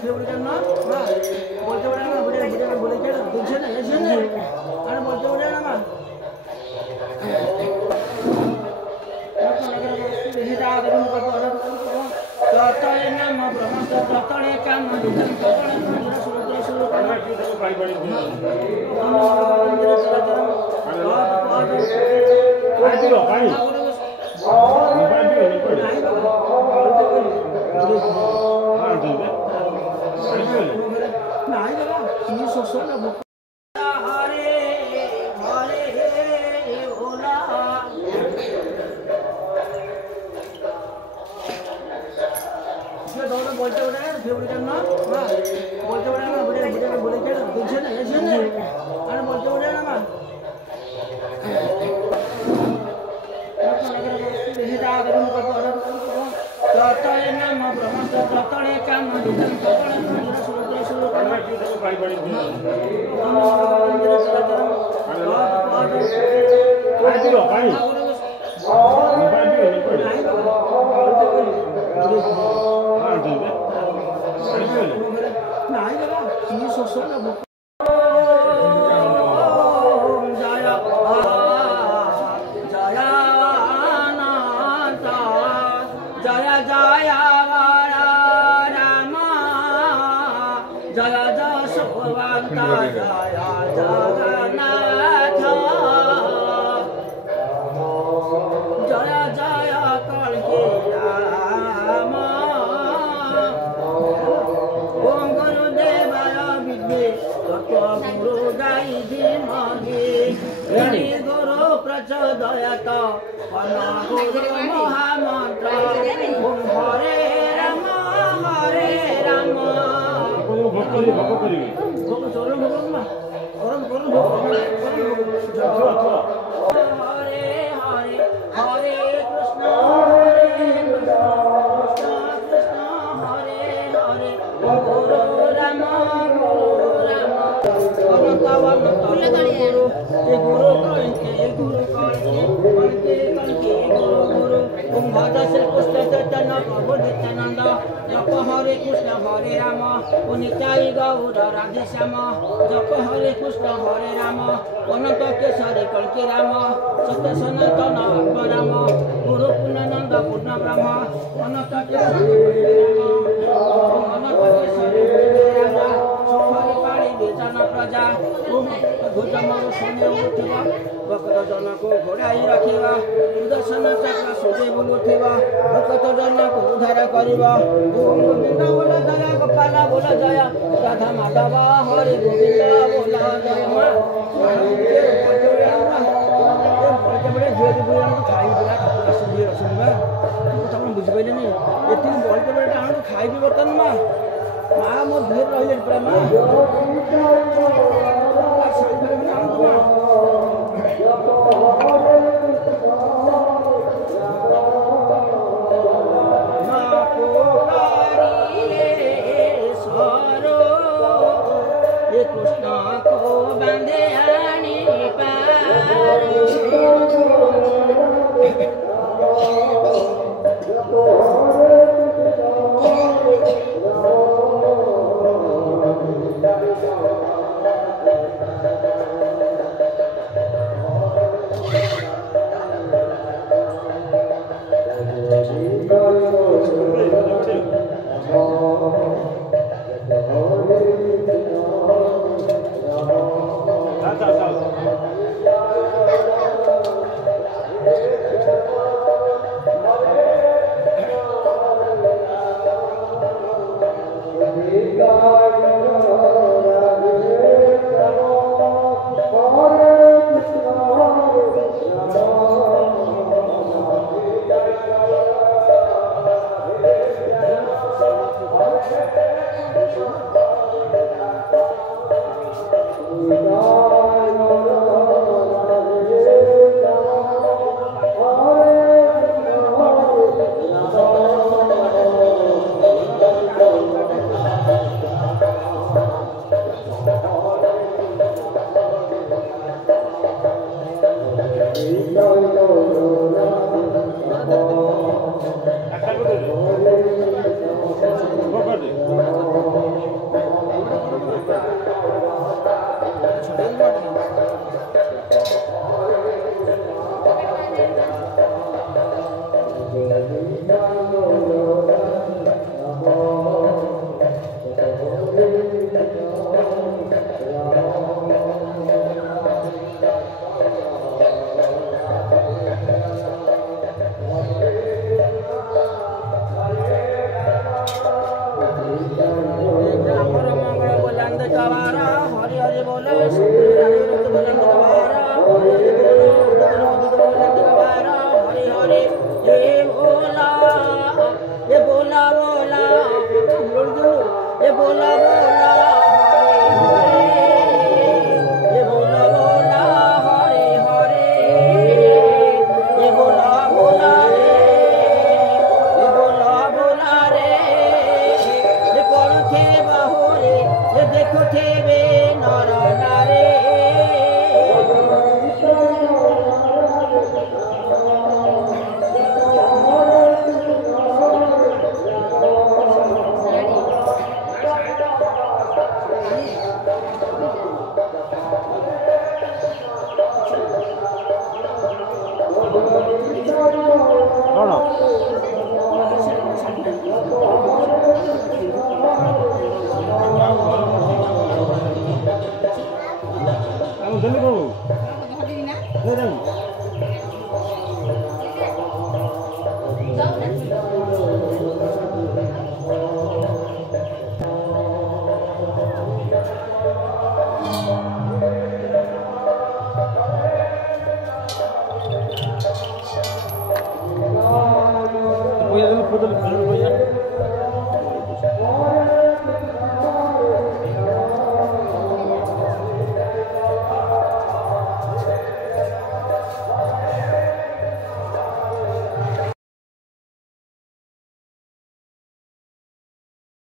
ফেব্রুয়ারি না বলতে পারে না বলেছে বলছে না এসে না আর বলতে পারে না মা সেটা আগে ততরে নাম ব্রহ্ম ততরে কাম দিদন ততরে শুরু বলতে পারে না ফেব্রুয়ারি না বলতে পারে না বলেছে বলছে না এসে না আর বলতে পারে না মা সেটা আগে ততরে নাম ব্রহ্ম ততরে কাম দিদন ততরে শুরু প্রচোদয়ত গুরু মহামন্ত্র হরে রাম হরে রাম হরে হরে হরে কৃষ্ণ কৃষ্ণ হরে হরে গুরু রাম গুরু হরে কৃষ্ণ হরে রাম নিতাই গৌর রাধে শ্যাম জপ হরে কৃষ্ণ হরে রাম অনন্ত কেশরী কল্কি রাম সত্য সনাতন রাম গুরু পূর্ণানন্দ পূর্ণ ব্রহ্ম অনন্ত কেশরী অনন্ত কেশরী সুখরে পাড়ি বেচন প্রজা ভোজমর শুনে উঠিবা ভক্ত জনକୁ ଘୋଡ଼ାଇ ରଖିବା ସୁଦର୍ଶନ ଚକ୍ର ସୁଜେ ବୁଲୁଥିବା ଭକ୍ତ ଜନକୁ ଉଦ୍ଧାର କରିବ ଗୋବିନ୍ଦ ବୋଲ ଜୟ ଗୋପାଳ ବୋଲ ଜୟ ରାଧା ମାଧବ ହରି ଗୋବିନ୍ଦ ବୋଲ ଜୟ ମା ବୁଝିପାରିଲେନି ଏତିକି ବଳିତ ବେଳଟା ଆଣୁ ଖାଇବି ବର୍ତ୍ତମାନ ମା ମା ମୋ ଦେହରେ ରହିଲେଣି ପୁରା ମା कृष्ण को बंदे आने Vamos Voy a